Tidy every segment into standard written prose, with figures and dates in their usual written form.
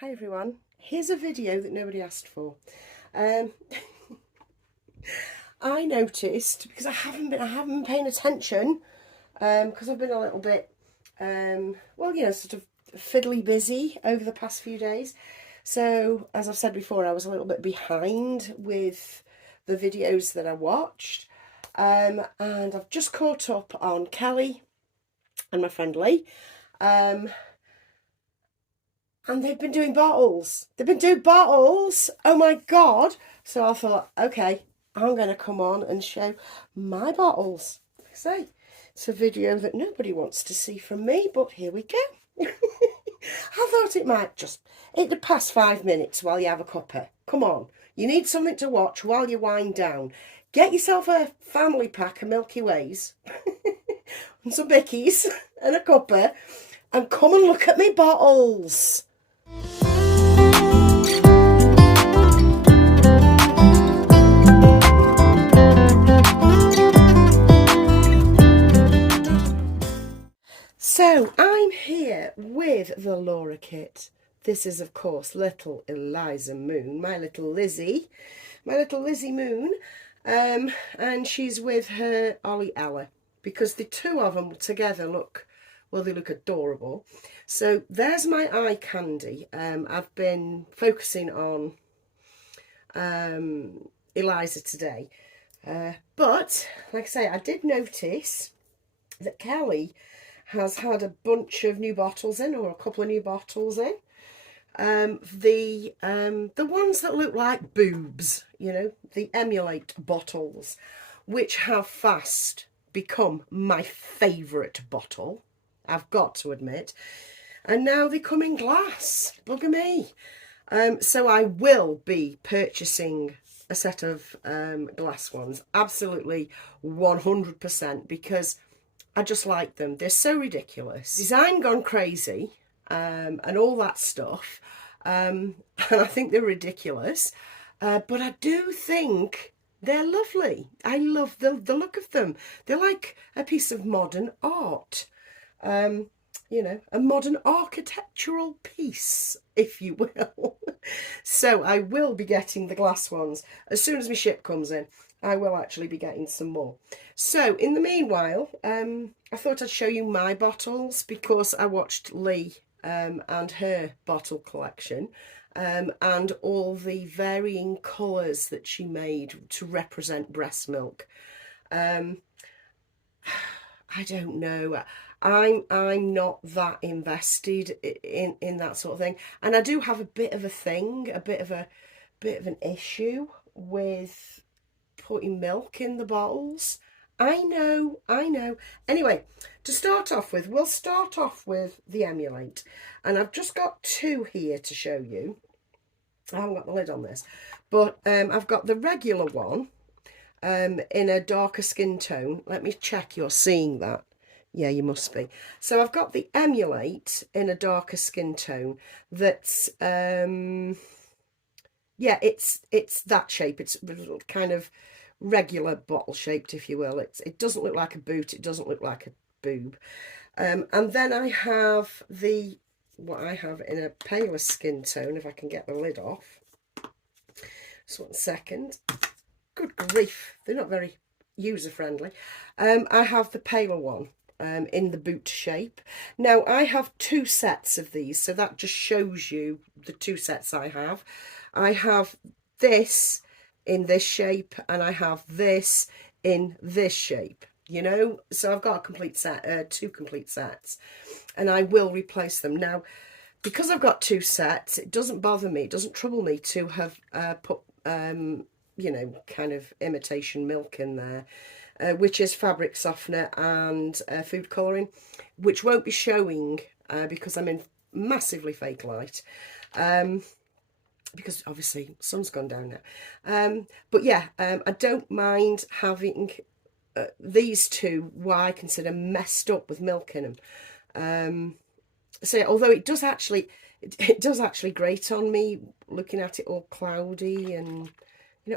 Hi everyone, here's a video that nobody asked for. Um, I noticed, because I haven't been paying attention, because I've been a little bit, sort of fiddly busy over the past few days. So, as I've said before, I was a little bit behind with the videos that I watched. And I've just caught up on Kelly and my friend Lee. And they've been doing bottles. They've been doing bottles. Oh my God. So I thought, okay, I'm going to come on and show my bottles. Like I say, it's a video that nobody wants to see from me, but here we go. I thought it'd pass 5 minutes while you have a cuppa. Come on. You need something to watch while you wind down. Get yourself a family pack of Milky Ways and some bickies and a cuppa and come and look at me bottles. So I'm here with the Laura kit. This is, of course, little Eliza Moon, my little Lizzie Moon, and she's with her Ollie Ella, because the two of them together they look adorable. So there's my eye candy. I've been focusing on Eliza today, but like I say, I did notice that Kelly has had a bunch of new bottles in, or a couple of new bottles in. The ones that look like boobs, the Emulate bottles, which have fast become my favourite bottle, I've got to admit. And now they come in glass. Bugger me. So I will be purchasing a set of glass ones, absolutely 100%, because I just like them. They're so ridiculous. Design gone crazy, and all that stuff. And I think they're ridiculous. But I do think they're lovely. I love the look of them. They're like a piece of modern art. A modern architectural piece, if you will. So I will be getting the glass ones. As soon as my ship comes in, I will actually be getting some more. So in the meanwhile, I thought I'd show you my bottles, because I watched Lee and her bottle collection, and all the varying colours that she made to represent breast milk. I don't know. I'm not that invested in that sort of thing, and I do have a bit of an issue with putting milk in the bottles. I know. Anyway, to start off with, we'll start off with the Emulate, and I've just got two here to show you. I haven't got the lid on this, but I've got the regular one in a darker skin tone. Let me check you're seeing that. Yeah, you must be. So I've got the Emulate in a darker skin tone that's it's that shape. It's kind of regular bottle shaped, if you will. It doesn't look like a boot, it doesn't look like a boob. And then I have what I have in a paler skin tone, if I can get the lid off. Just 1 second. Good grief, they're not very user friendly. I have the paler one in the boot shape. Now I have 2 sets of these, so that just shows you the 2 sets I have. I have this in this shape, and I have this in this shape, so I've got a complete set, 2 complete sets, and I will replace them. Now, because I've got 2 sets, it doesn't bother me, it doesn't trouble me to have put kind of imitation milk in there, which is fabric softener and food colouring, which won't be showing because I'm in massively fake light, because obviously sun's gone down now. But yeah, I don't mind having these two, what I consider messed up with milk in them. So although it does actually grate on me looking at it all cloudy, and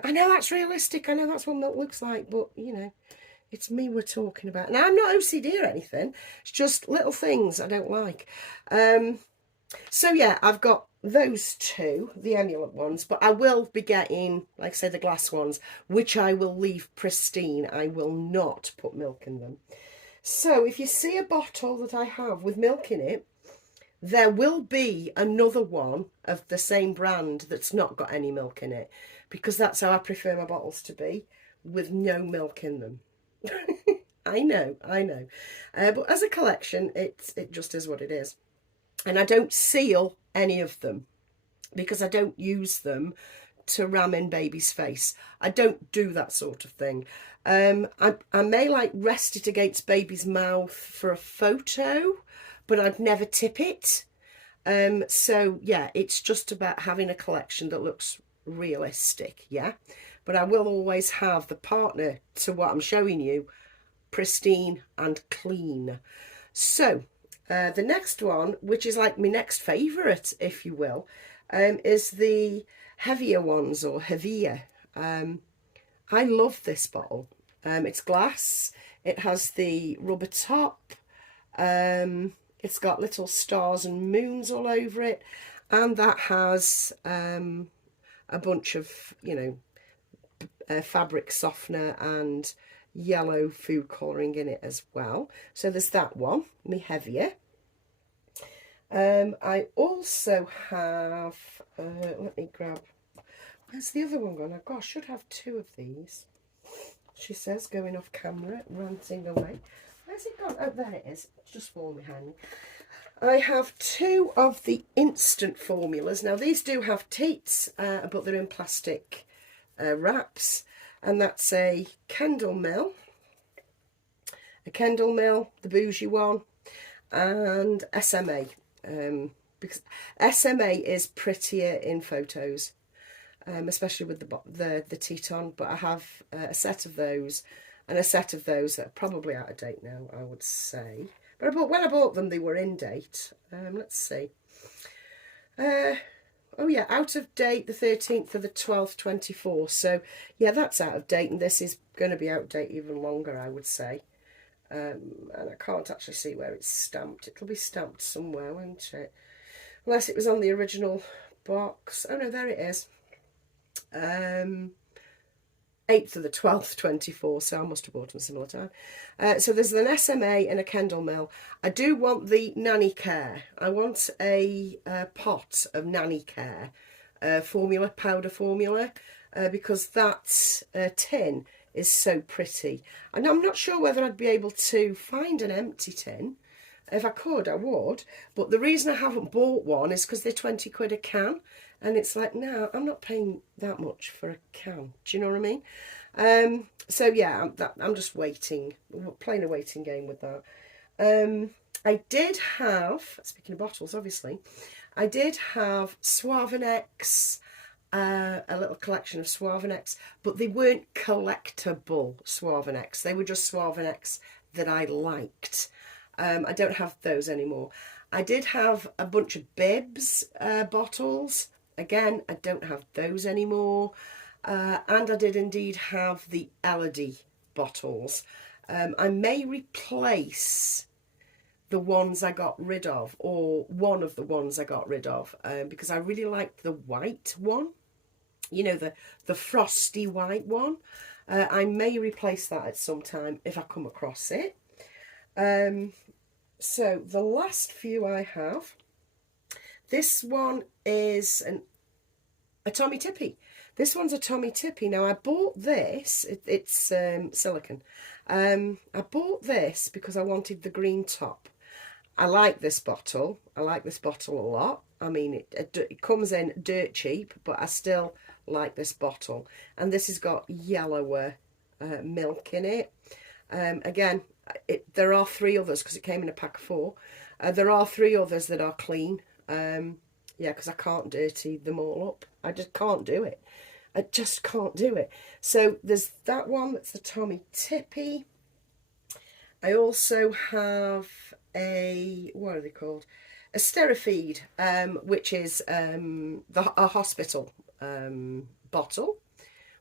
I know that's realistic, I know that's what milk looks like, but it's me we're talking about. Now, I'm not OCD or anything, it's just little things I don't like. So yeah, I've got those two, the enulant ones, but I will be getting, like I say, the glass ones, which I will leave pristine. I will not put milk in them. So if you see a bottle that I have with milk in it, there will be another one of the same brand that's not got any milk in it, because that's how I prefer my bottles to be, with no milk in them. I know, I know. But as a collection, it just is what it is. And I don't seal any of them because I don't use them to ram in baby's face. I don't do that sort of thing. I may like rest it against baby's mouth for a photo, but I'd never tip it. So yeah, it's just about having a collection that looks realistic, yeah. But I will always have the partner to what I'm showing you pristine and clean. So the next one, which is like my next favourite, if you will, is the heavier ones, or heavier. I love this bottle. It's glass. It has the rubber top. It's got little stars and moons all over it, and that has a bunch of, fabric softener and yellow food colouring in it as well. So there's that one, me heavier. I also have, let me grab, where's the other one gone? Oh gosh, I should have two of these. She says, going off camera, ranting away. Where's it gone? Oh, there it is. It's just fallen behind me. I have two of the instant formulas. Now, these do have teats, but they're in plastic wraps. And that's a Kendall Mill, the bougie one, and SMA. Because SMA is prettier in photos, especially with the teat on. But I have a set of those, and a set of those that are probably out of date now, I would say. But when I bought them, they were in date. Let's see. Oh yeah, out of date the 13th of the 12th, 24. So yeah, that's out of date, and this is going to be out of date even longer, I would say. And I can't actually see where it's stamped. It'll be stamped somewhere, won't it? Unless it was on the original box. Oh no, there it is. 8th of the 12th, 24, so I must have bought them similar time. So there's an SMA and a Kendall Mill. I do want the Nanny Care. I want a pot of Nanny Care formula, powder formula, because that tin is so pretty. And I'm not sure whether I'd be able to find an empty tin. If I could, I would. But the reason I haven't bought one is because they're 20 quid a can. And it's like, no, I'm not paying that much for a can. Do you know what I mean? So yeah, I'm just waiting, playing a waiting game with that. I did have, speaking of bottles, obviously, I did have Suavenex, a little collection of Suavenex, but they weren't collectible Suavenex. They were just Suavenex that I liked. I don't have those anymore. I did have a bunch of Bibs bottles. Again, I don't have those anymore. And I did indeed have the Elodie bottles. I may replace the ones I got rid of, or one of the ones I got rid of, because I really liked the white one. You know, the frosty white one. I may replace that at some time if I come across it. So the last few I have, this one is a Tommy Tippy. This one's a Tommy Tippy. Now I bought this, it's silicone. I bought this because I wanted the green top. I like this bottle. I like this bottle a lot. I mean, it comes in dirt cheap, but I still like this bottle. And this has got yellower milk in it. Again, there are three others because it came in a pack of 4. There are 3 others that are clean. Yeah, because I can't dirty them all up. I just can't do it. I just can't do it. So there's that one, that's the Tommy Tippy. I also have a, what are they called? A Sterifeed, which is a hospital bottle,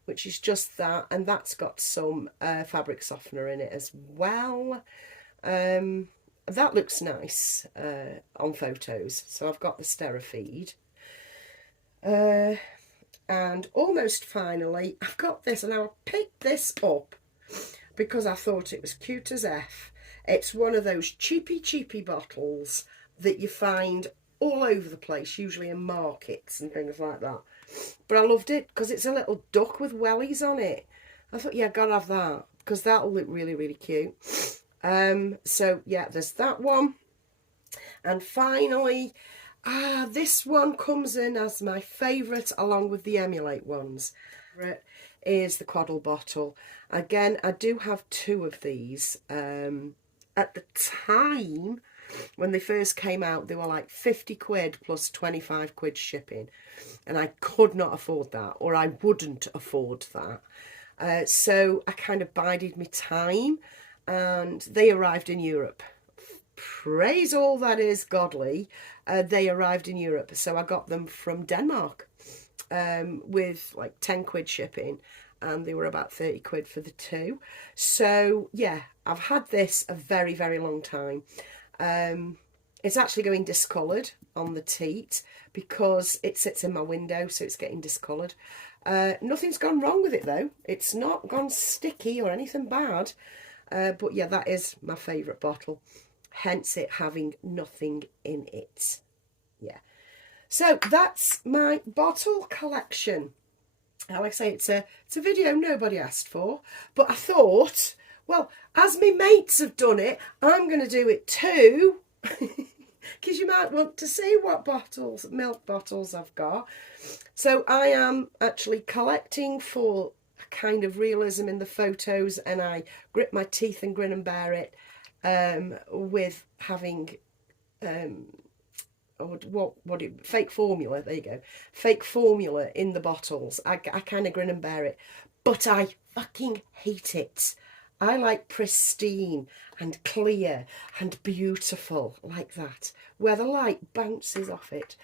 which is just that, and that's got some fabric softener in it as well. That looks nice on photos. So I've got the Sterifeed. And almost finally, I've got this, and I picked this up because I thought it was cute as F. It's one of those cheapy bottles that you find all over the place, usually in markets and things like that. But I loved it because it's a little duck with wellies on it. I thought, yeah, gotta have that because that'll look really cute. So yeah, there's that one. And finally, this one comes in as my favourite along with the Emulate ones. It is the Quaddle bottle. Again, I do have two of these. At the time when they first came out, they were like 50 quid plus 25 quid shipping, and I could not afford that, or I wouldn't afford that. So I kind of bided my time, and they arrived in Europe. Praise all that is godly. They arrived in Europe, so I got them from Denmark with like 10 quid shipping, and they were about 30 quid for the two. So yeah, I've had this a very long time. It's actually going discoloured on the teat because it sits in my window, so it's getting discoloured. Nothing's gone wrong with it though. It's not gone sticky or anything bad. But yeah, that is my favourite bottle. Hence it having nothing in it. Yeah. So that's my bottle collection. Like I say, it's a video nobody asked for, but I thought, well, as my mates have done it, I'm going to do it too, because you might want to see what milk bottles I've got. So I am actually collecting for a kind of realism in the photos, and I grit my teeth and grin and bear it with having fake formula, there you go, fake formula in the bottles. I kind of grin and bear it, but I fucking hate it. I like pristine and clear and beautiful like that, where the light bounces off it.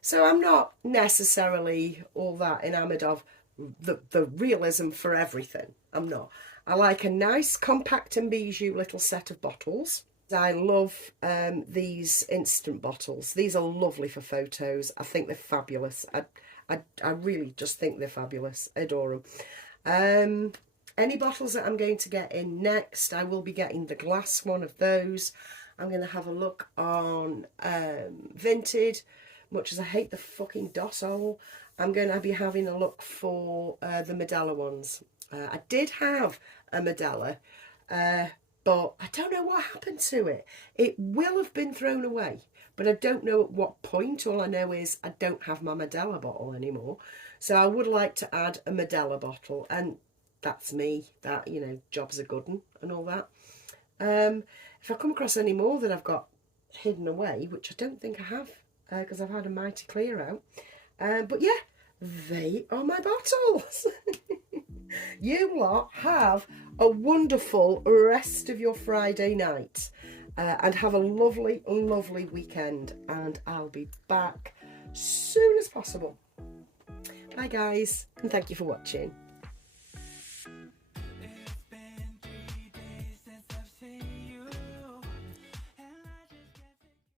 So I'm not necessarily all that enamoured of the realism for everything. I'm not. I like a nice compact and bijou little set of bottles. I love these instant bottles. These are lovely for photos. I think they're fabulous. I really just think they're fabulous. I adore them. Any bottles that I'm going to get in next, I will be getting the glass one of those. I'm going to have a look on Vinted, much as I hate the fucking Dossol. I'm going to be having a look for the Medela ones. I did have a Medela, but I don't know what happened to it. It will have been thrown away, but I don't know at what point. All I know is I don't have my Medela bottle anymore. So I would like to add a Medela bottle, and that's me. That, you know, job's a good one and all that. If I come across any more that I've got hidden away, which I don't think I have, because I've had a mighty clear out. But yeah, they are my bottles. You lot have a wonderful rest of your Friday night, and have a lovely weekend, and I'll be back soon as possible. Bye guys, and thank you for watching.